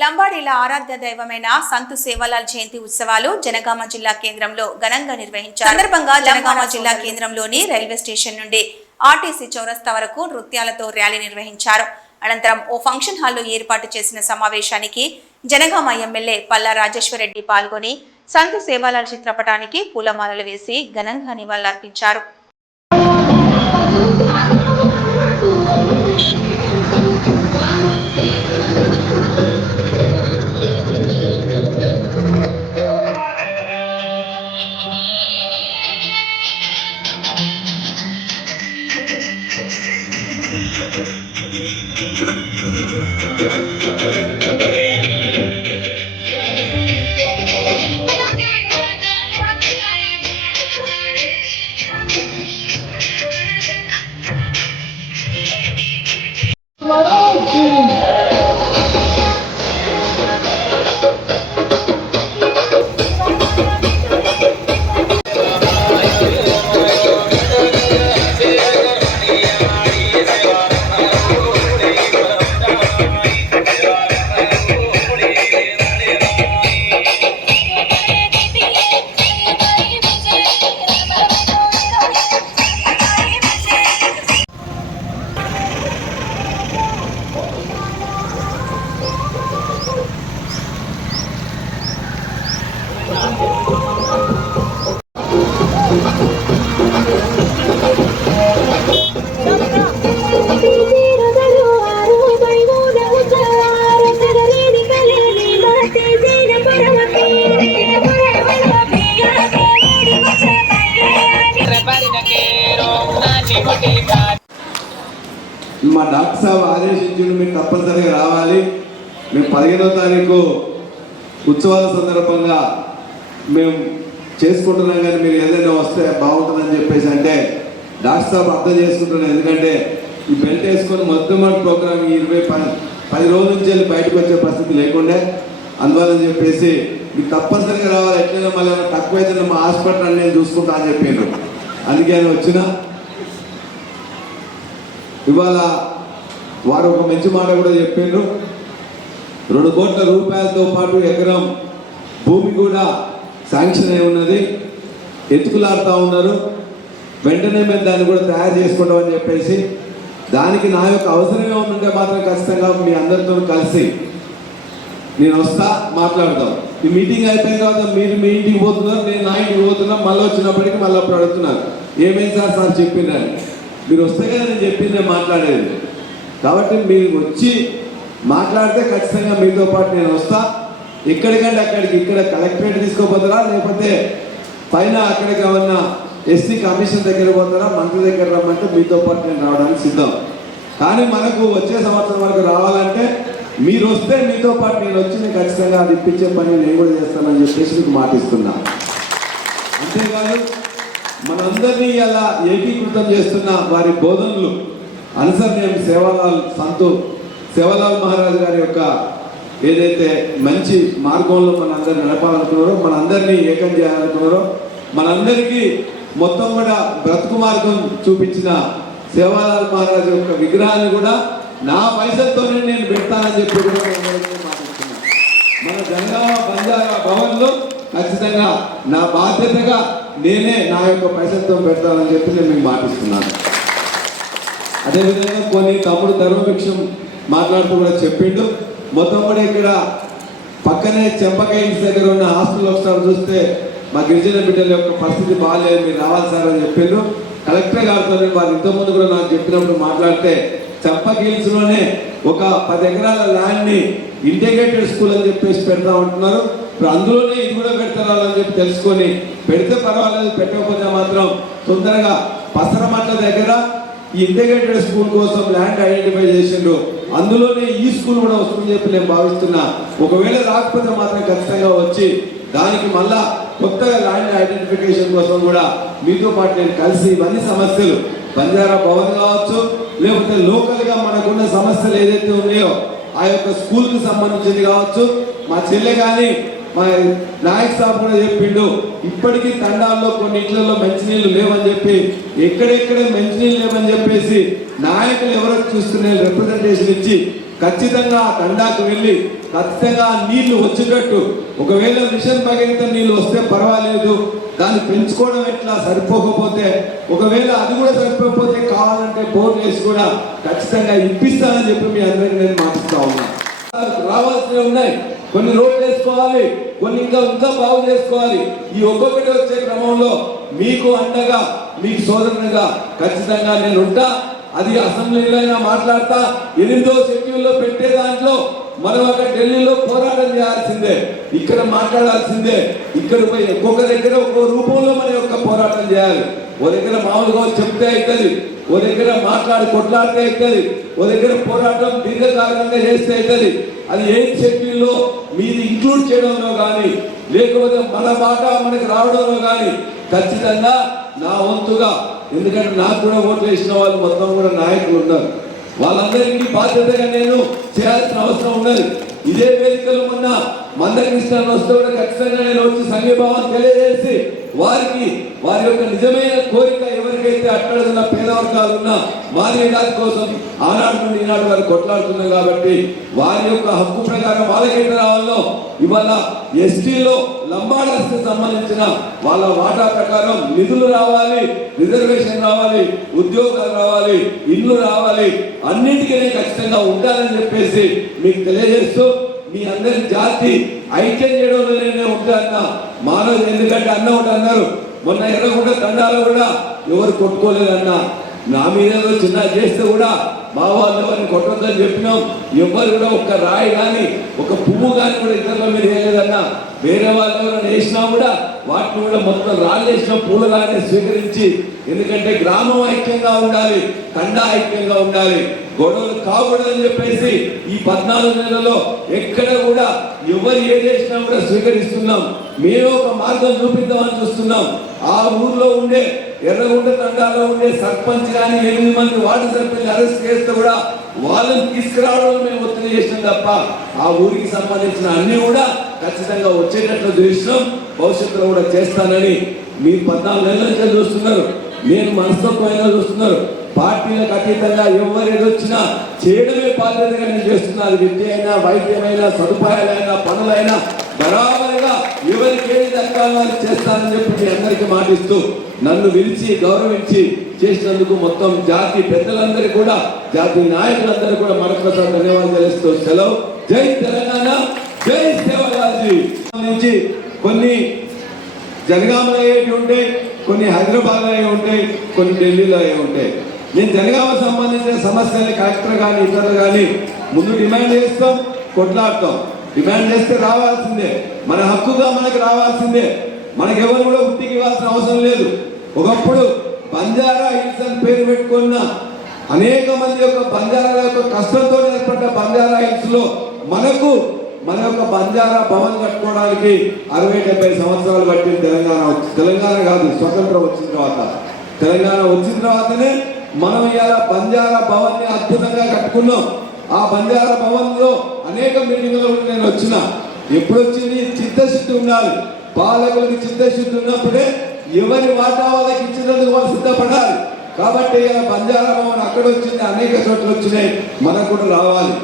లంబాడీల ఆరాధ్య దైవమైన సంతు సేవాలాల్ జయంతి ఉత్సవాలు జనగామ జిల్లా కేంద్రంలో ఘనంగా నిర్వహించారు. సందర్భంగా జనగామ జిల్లా కేంద్రంలోని రైల్వే స్టేషన్ నుండి ఆర్టీసీ చౌరస్తా వరకు నృత్యాలతో ర్యాలీ నిర్వహించారు. అనంతరం ఓ ఫంక్షన్ హాల్లో ఏర్పాటు చేసిన సమావేశానికి జనగామ ఎమ్మెల్యే పల్లా రాజేశ్వరరెడ్డి పాల్గొని సంతు సేవాలాల్ చిత్రపటానికి పూలమాలలు వేసి ఘనంగా నివాళులర్పించారు. మా డాక్టర్ సాబ్ ఆదేశించింది మీరు తప్పనిసరిగా రావాలి. మేము 15వ తారీఖు ఉత్సవాల సందర్భంగా మేము చేసుకుంటున్నాం, కానీ మీరు ఏదైనా వస్తే బాగుంటుందని చెప్పేసి అంటే డాక్టర్ సాబ్ అర్థం చేసుకుంటున్నాను. ఎందుకంటే ఈ బెల్ట్ వేసుకొని మొట్టమొదటి ప్రోగ్రామ్ 10 రోజుల నుంచి వెళ్ళి బయటకు వచ్చే పరిస్థితి లేకుండే, అందువల్ల చెప్పేసి మీకు తప్పనిసరిగా రావాలి. ఎట్లయినా మళ్ళీ తక్కువైతే మా హాస్పిటల్ నేను చూసుకుంటా అని చెప్పిండ్రు. అందుకే ఆయన వచ్చిన ఇవాళ వారు ఒక మంచి మాట కూడా చెప్పిండ్రు. 2 కోట్ల రూపాయలతో పాటు ఎకరం భూమి కూడా శాంక్షన్ అయి ఉన్నది, ఎత్తుకులాడుతూ ఉన్నారు. వెంటనే మేము దాన్ని కూడా తయారు చేసుకుంటామని చెప్పేసి, దానికి నా యొక్క అవసరం ఏమంటే మాత్రం ఖచ్చితంగా మీ అందరితో కలిసి నేను వస్తా, మాట్లాడతాం. ఈ మీటింగ్ అయిపోయిన తర్వాత మీరు మీ ఇంటికి పోతున్నారు, నేను నా ఇంటికి పోతున్నా. మళ్ళీ వచ్చినప్పటికీ మళ్ళీ అప్పుడు అడుగుతున్నారు ఏమైంది సార్ చెప్పిందని. మీరు వస్తే కదా నేను చెప్పింది మాట్లాడేది. కాబట్టి మీరు వచ్చి మాట్లాడితే ఖచ్చితంగా మీతో పాటు నేను వస్తా. ఎక్కడికంటే అక్కడికి, ఇక్కడ కలెక్టరేట్ తీసుకోపోతారా, లేకపోతే పైన అక్కడికి ఏమన్నా ఎస్సీ కమిషన్ దగ్గర పోతారా, మంత్రి దగ్గర రమ్మంటే మీతో పాటు నేను రావడానికి సిద్ధం. కానీ మనకు వచ్చే సంవత్సరం వరకు రావాలంటే మీరు వస్తే మీతో పాటు నేను వచ్చి నేను ఖచ్చితంగా అది ఇప్పించే పని నేను కూడా చేస్తానని చెప్పేసి మీకు మాటిస్తున్నా. అంతేకాదు మనందరినీ ఇలా ఏకీకృతం చేస్తున్న వారి బోధనలు అనుసరణ సంతు సేవాలాల్ మహారాజ్ గారి యొక్క ఏదైతే మంచి మార్గంలో మనందరినీ నడపాలనుకున్నారో, మనందరినీ ఏకం చేయాలనుకున్నారో, మనందరికీ మొత్తం కూడా బ్రతుకు మార్గం చూపించిన సేవాలాల్ మహారాజ్ యొక్క విగ్రహాన్ని కూడా నా పైసలతోనే నేను పెడతానని చెప్పి కూడా మాట్లాడుతున్నాను. మన జనగామ బంజారా భవన్లో ఖచ్చితంగా నా బాధ్యతగా నేనే నా యొక్క పైసలతో పెడతానని చెప్పి నేను మీకు మాటిస్తున్నాను. అదేవిధంగా కొన్ని తమ్ముడు ధర్మభిక్షం మాట్లాడుతూ కూడా చెప్పిండు. మొత్తం కూడా ఇక్కడ పక్కనే చెంపకాయ ఇంటి దగ్గర ఉన్న హాస్టల్ ఒకసారి చూస్తే మా గిరిజన బిడ్డల యొక్క పరిస్థితి బాగాలేదు, మీరు రావాలి సార్ అని చెప్పిండ్రు. కలెక్టర్ గారితో వారు ఇంతకుముందు కూడా నాకు చెప్పినప్పుడు మాట్లాడితే చెంపకీల్స్లోనే ఒక 10 ఎకరాల ల్యాండ్ని ఇంటిగ్రేటెడ్ స్కూల్ అని చెప్పేసి పెడతా ఉంటున్నారు. ఇప్పుడు అందులోనే ఇది కూడా పెడతారని చెప్పి తెలుసుకొని పెడితే పర్వాలేదు, పెట్టకపోతే మాత్రం తొందరగా పసరమట్ల దగ్గర ఈ ఇంటిగ్రేటెడ్ స్కూల్ కోసం ల్యాండ్ ఐడెంటిఫై చేసిండ్రు. అందులోనే ఈ స్కూల్ కూడా వస్తుందని చెప్పి నేను భావిస్తున్నా. ఒకవేళ రాకపోతే మాత్రం ఖచ్చితంగా వచ్చి దానికి మళ్ళా కొత్తగా ల్యాండ్ ఐడెంటిఫికేషన్ కోసం కూడా మీతో పాటు నేను కలిసి ఇవన్నీ సమస్యలు బంజారా భవన్ కావచ్చు, లేకపోతే లోకల్గా మనకున్న సమస్యలు ఏదైతే ఉన్నాయో ఆ యొక్క స్కూల్కి సంబంధించింది కావచ్చు. మా చెల్లె కానీ మా నాయక్ సాబ్ కూడా చెప్పిండు, ఇప్పటికీ తండాల్లో కొన్ని ఇళ్లలో మంచినీళ్ళు లేవని చెప్పి, ఎక్కడెక్కడ మంచినీళ్ళు లేవని చెప్పేసి నాయకులు ఎవరో చూస్తున్న రిప్రజెంటేషన్ ఇచ్చి ఖచ్చితంగా ఆ తండాకు వెళ్ళి ఖచ్చితంగా నీళ్లు వచ్చేటట్టు, ఒకవేళ మిషన్ భగీరథ నీళ్లు వస్తే పర్వాలేదు, దాన్ని పెంచుకోవడం ఎట్లా సరిపోకపోతే, ఒకవేళ అది కూడా సరిపోకపోతే కావాలంటే బోర్డు వేసి కూడా ఖచ్చితంగా ఇప్పిస్తానని చెప్పి మీ అందరికీ నేను మాటిస్తా ఉన్నా. రావాల్సినవి ఉన్నాయి, కొన్ని రోడ్లు వేసుకోవాలి, కొన్ని ఇంకా బాగు చేసుకోవాలి. ఈ ఒక్కొక్కటి వచ్చే క్రమంలో మీకు అండగా, మీకు సోదరునిగా ఖచ్చితంగా నేను ఉంటా. అది అసెంబ్లీలో అయినా మాట్లాడతా. 8వ షెడ్యూల్లో పెట్టే దాంట్లో మనం అక్కడ ఢిల్లీలో పోరాటం చేయాల్సిందే, ఇక్కడ మాట్లాడాల్సిందే. ఇక్కడ పోయి ఒక్కొక్క దగ్గర ఒక్కొక్క రూపంలో మన యొక్క పోరాటం చేయాలి. ఓ దగ్గర మామూలుగా చెప్తే అవుతుంది, ఓ దగ్గర మాట్లాడి కొట్లాడితే అవుతుంది, ఓ దగ్గర పోరాటం దీర్ఘకాలికంగా చేస్తే అవుతుంది. అది 8th షెడ్యూల్లో మీది ఇంక్లూడ్ చేయడంలో కానీ, లేకపోతే మన మాట మనకి రావడంలో కానీ ఖచ్చితంగా నా వంతుగా, ఎందుకంటే నాకు కూడా ఓట్లు వేసిన వాళ్ళు మొత్తం కూడా నాయకులు ఉన్నారు, వాళ్ళందరికీ బాధ్యతగా నేను చేయాల్సిన అవసరం ఉన్నది. ఇదే వేదికలో మొన్న మందకృష్ణ వస్తే కూడా ఖచ్చితంగా నేను వచ్చి సంఘీభావం తెలియజేసి వారికి వారి యొక్క నిజమైన కోరిక ఎవరికైతే అట్టడుగున్న పేద వర్గాలు ఉన్నా మాదిరి దాని కోసం ఆనాడు నుండి ఈనాడు వారు కొట్లాడుతున్నారు కాబట్టి వారి యొక్క హక్కు ప్రకారం వాళ్ళకైతే రావాలో, ఇవాళ ఎస్టీలో లంబాడర్స్కి సంబంధించిన వాళ్ళ వాటా ప్రకారం నిధులు రావాలి, రిజర్వేషన్ రావాలి, ఉద్యోగాలు రావాలి, ఇల్లు రావాలి, అన్నిటికీ ఖచ్చితంగా ఉండాలని చెప్పేసి మీకు తెలియజేస్తూ, మీ అందరి జాతి ఐక్యం చేయడంలో నేను ఉంటానన్నా మానవ. ఎందుకంటే అన్న ఒకటి అన్నారు మొన్న ఎర్రగుంట తండాలో కూడా ఎవరు కొట్టుకోలేదన్నా, నా మీద చిన్న చేస్తే కూడా మా వాళ్ళు ఎవరిని కొట్టొద్దని చెప్పినాం. ఎవరు కూడా ఒక్క రాయి కానీ ఒక పువ్వు కానీ కూడా ఇతరుల మీద వేయలేదన్నా. వేరే వాళ్ళు ఎవరైనా వేసినా కూడా వాటిని కూడా మొత్తం రాళ్ళు వేసిన పూలగానే స్వీకరించి, ఎందుకంటే గ్రామం ఐక్యంగా ఉండాలి, తండా ఐక్యంగా ఉండాలి, గొడవలు కాకూడదని చెప్పేసి ఈ 14 నెలల్లో ఎక్కడ కూడా ఎవరు ఏ చేసినా కూడా స్వీకరిస్తున్నాం. మేము ఒక మార్గం చూపిద్దామని చూస్తున్నాం. ఆ ఊర్లో ఉండే ఎర్రగుంట తండాలో ఉండే సర్పంచ్ కానీ 8 మంది వార్డు సర్పంచ్ అరెస్ట్ చేస్తే కూడా వాళ్ళని తీసుకురావడం మేము ఒత్తిడి చేసినాం తప్ప ఆ ఊరికి సంబంధించిన అన్ని కూడా ఖచ్చితంగా వచ్చేటట్లు చూసినాం. భవిష్యత్తులో కూడా చేస్తానని మీరు 14 నెలల నుంచి చూస్తున్నారు, నేను మనస్తత్వంగా చూస్తున్నారు. పార్టీలకు అతీతంగా ఎవరు ఎదొచ్చినా చేయడమే బాధ్యతగా నేను చేస్తున్నాను. విద్య అయినా, వైద్యమైనా, సదుపాయాలైనా, పనులైనా బరాబరుగా ఎవరికి ఏది దక్కాలో చేస్తానని చెప్పి మీ అందరికీ మాటిస్తూ నన్ను పిలిచి గౌరవించి చేసినందుకు మొత్తం జాతి పెద్దలందరికీ కూడా, జాతి నాయకులందరూ కూడా మరొకసారి ధన్యవాదాలు తెలుస్తూ సెలవు. జై తెలంగాణ, జై సేవలాజీ. నుంచి కొన్ని జనగామలో అయ్యేవి ఉంటాయి, కొన్ని హైదరాబాద్లో అయ్యి ఉంటాయి, కొన్ని ఢిల్లీలో అయ్యి ఉంటాయి. నేను జనగామ సంబంధించిన సమస్యల్ని కలెక్టర్ కానీ ఇతరులు కానీ ముందు డిమాండ్ చేస్తాం, కొట్లాడతాం. డిమాండ్ చేస్తే రావాల్సిందే, మన హక్కుగా మనకు రావాల్సిందే. మనకి ఎవరు కూడా ఉట్టికి ఇవ్వాల్సిన అవసరం లేదు. ఒకప్పుడు బంజారా హిల్స్ అని పేరు పెట్టుకున్న అనేక మంది యొక్క బంజారాల యొక్క కష్టంతో ఏర్పడ్డ బంజారా హిల్స్ లో మన యొక్క బంజారా భవన్ కట్టుకోవడానికి 60-70 సంవత్సరాలు పట్టింది. తెలంగాణ కాదు, స్వతంత్రం వచ్చిన తర్వాత, తెలంగాణ వచ్చిన తర్వాతనే మనం ఇవాళ బంజారా భవన్ ని అద్భుతంగా కట్టుకున్నాం. ఆ బంజారా భవన్ లో అనేక మీటింగ్లు నేను వచ్చిన. ఎప్పుడు వచ్చింది? చిత్తశుద్ధి ఉండాలి. పాలకులకు చిత్తశుద్ధి ఉన్నప్పుడే ఎవరి వాటా వాళ్ళకి ఇచ్చినందుకు వాళ్ళు సిద్ధపడాలి. కాబట్టి ఇలా బంజారా భవన్ అక్కడ వచ్చింది, అనేక చోట్ల వచ్చినాయి, మనకు కూడా రావాలి.